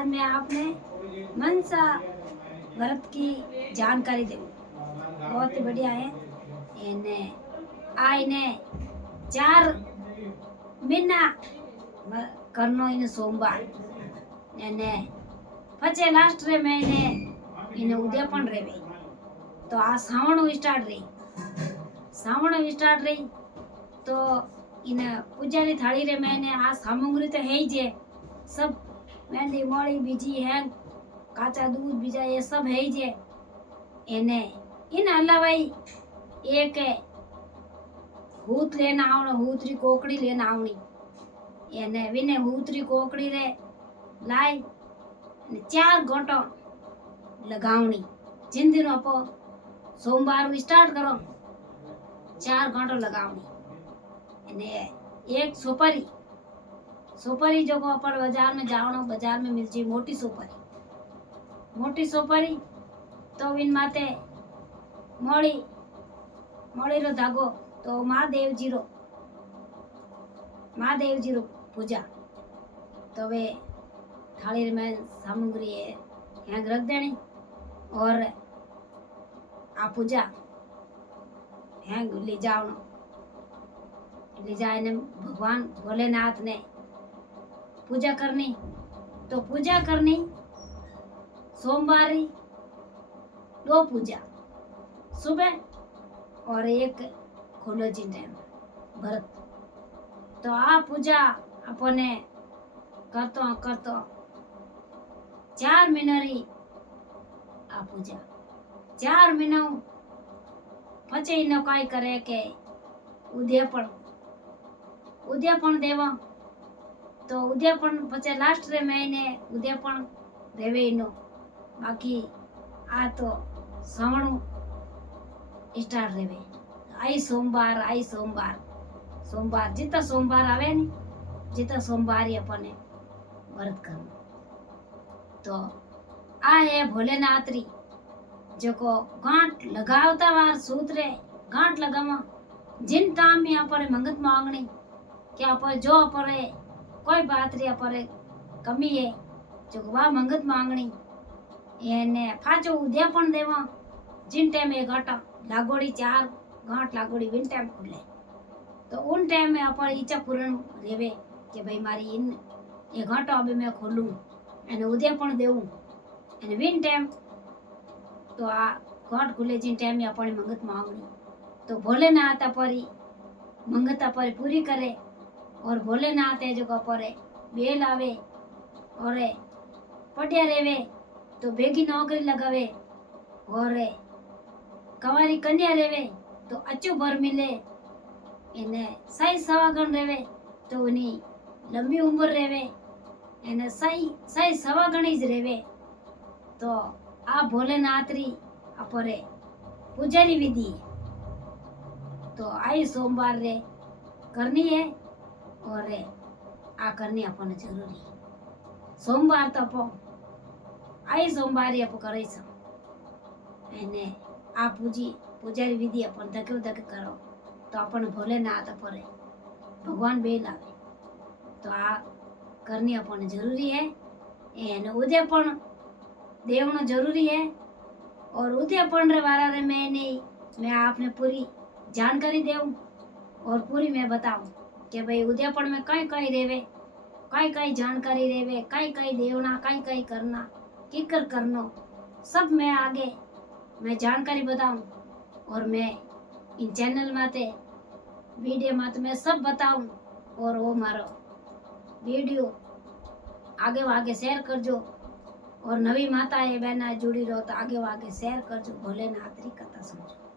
आज मैं आपने मनसा व्रत की जानकारी दूँ। बहुत ही बढ़िया है। इने आईने 4 महीना करनो इन सोमवार ने पचे लास्ट रे महीने इन उद्यापन रेवे। तो आ सावणो स्टार्ट रही तो इन पूजारी थाली रे मैंने आ सामग्री तो है जे सब मेहंदी मोड़ी बीजी है काचा दूध बीजा ये सब है जे एने इन अलावा एक हूत लेना आवण हूतरी कोकड़ी लेना आवणी एने विने हूतरी कोकड़ी रे लाई 4 घंटो लगावणी जिन दिन अपो सोमवार स्टार्ट करो 4 घंटो लगावणी ने एक सुपारी जो को अपन बाजार में जावणो बाजार में मिलची मोटी सुपारी तो इन माते मोड़ी रो धागो तो महादेव जी रो पूजा तो वे थाली में सामग्री है यहाँ रख देनी और आ पूजा यहाँ ले जावणो ले जाने भगवान भोलेनाथ ने पूजा करनी तो पूजा करनी सोमवारी 2 पूजा सुबह और एक खोलो जी टाइम भरत तो आ पूजा अपने करतो 4 महीना आ पूजा 4 महीना पचे न काय करे के उद्यापन देवा तो उद्यापन पचे लास्ट रे महीने उद्यापन देवे इनो बाकी आ तो सावणु स्टार्ट रेवे आई सोमवार जितना सोमवार आवे ने जितना सोमवार ही अपने व्रत करना तो आ है भोलेनाथ री जो को गांठ लगावता वार सूत्रे गांठ लगावा जिन टाइम में अपने मंगत मांगनी कि अपन जो अपने कोई बात री अपने कमी है जो वह मंगत मांगनी एने पाछो उद्यापन देवा जिन टाइम एक घाटा लागोड़ी 4 गांठ लागोड़ी विन टाइम खुले तो उन टाइम में अपन इच्छा पूर्ण रेवे कि भाई मारी इन एक घाटो अभी मैं खोलूं एने उद्यापन देऊं एने विन टाइम तो आ घाट खुले जिन टाइम में अपनी मंगत मांगनी तो भोलेनाथ अपरी मंगत अपरी पूरी करे और भोलेनाथ है जो अपरे बेल आवे और पटिया रेवे तो बेगी नौकरी लगावे और कवारी कन्या रेवे तो अच्छो भर मिले इन्हें सही सवागण रेवे तो उन्हीं लंबी उम्र रेवे इन्हें सही सवागणी ज रेवे तो आ भोलेनाथ री अपरे पूजारी विधि तो आई सोमवार रे करनी है और आ करनी अपन जरूरी सोमवार तो अपो आई सोमवार ही अपो करे एने आ पूजारी विधि अपन धके करो तो अपन भोलेनाथ अपरे भगवान बेल आवे तो आ करनी अपन जरूरी है एने उद्यापन देवनो जरूरी है और उद्यापन रे वारा रे मैं आपने पूरी जानकारी देऊं और पूरी मैं बताऊं कि भाई उद्यापन में कई रेवे कई जानकारी रेवे कई देवना कई करना किकर करनो सब मैं आगे मैं जानकारी बताऊं और मैं इन चैनल माते वीडियो माते मैं सब बताऊं और वो मारो वीडियो आगे शेयर करजो और नवी माता है बहना जुड़ी रहो तो आगे शेयर करजो भोलेनाथ री कथा समझो।